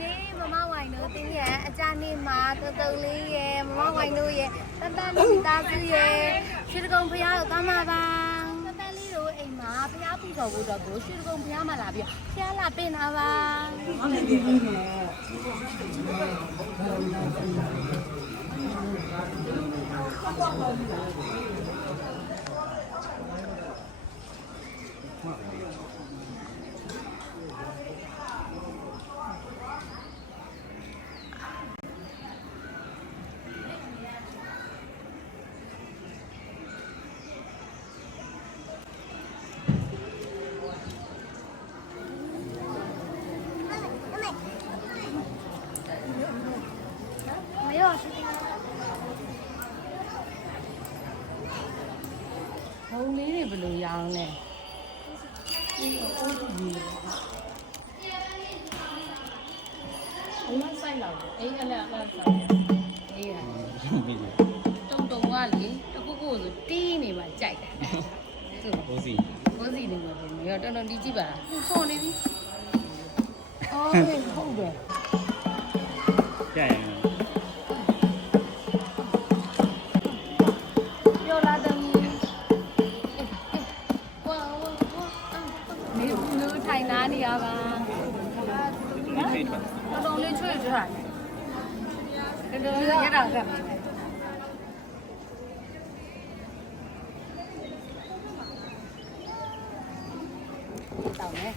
နေ့မမဝိုင်တို့တင်းရဲ့အကြနေမှာတုံတုံလေးရဲ့မမဝိုင်တို့ရဲ့တန်တန်လေးတာစုရဲ့ရှိတကုံဖရားတို့ကမ်းပါပါတန်တန်လေးတို့အိမ်မှာဖရားပူတော်ဖို့တော့ကိုရှိတကုံဖရားမှာလာပြီးဖရားလာပင်တာပါ没有， ဘုံလေးတွေဘယ်လိုရောင်းလဲအမဆိုင်လောက်တယ်အေးအဲ့လက်အဲ့လက်ဆိုင်အေးရတုံတုံကလေတခုခုဆိုတီးနေမှကြိုက်တယ်သူဟိုစီဘိုးစီနေမှာပဲရောတော်တော်တီးကြည့်ပါလားခေါ်နေပြီအော်ဟုတ်တယ် နာနေရပါဒီဖိတ်ပါတော်တော်လေးချွေကြတယ်တော်တော်လေးရတာကပ်နေတောင်းမယ်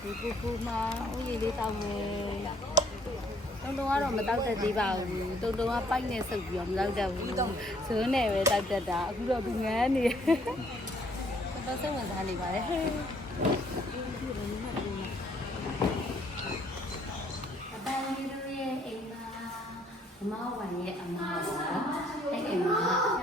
ဒီပူပူမှာဦးရည်လေးတောင်းမယ်တုံတုံကတော့မတောက်တတ်သေးပါဘူးတုံတုံကပိုက်နဲ့စုပ်ပြီးတော့မတောက်တတ်ဘူးဇွန်းနဲ့ပဲတောက်တတ်တာအခုတော့သူငန်းနေ တော်စိတ်ဝင်စားနေပါလေအပန်းလေးတို့ရဲ့အိမ်မှာမမဝိုင်ရဲ့အမပါအဲ့အိမ်မှာ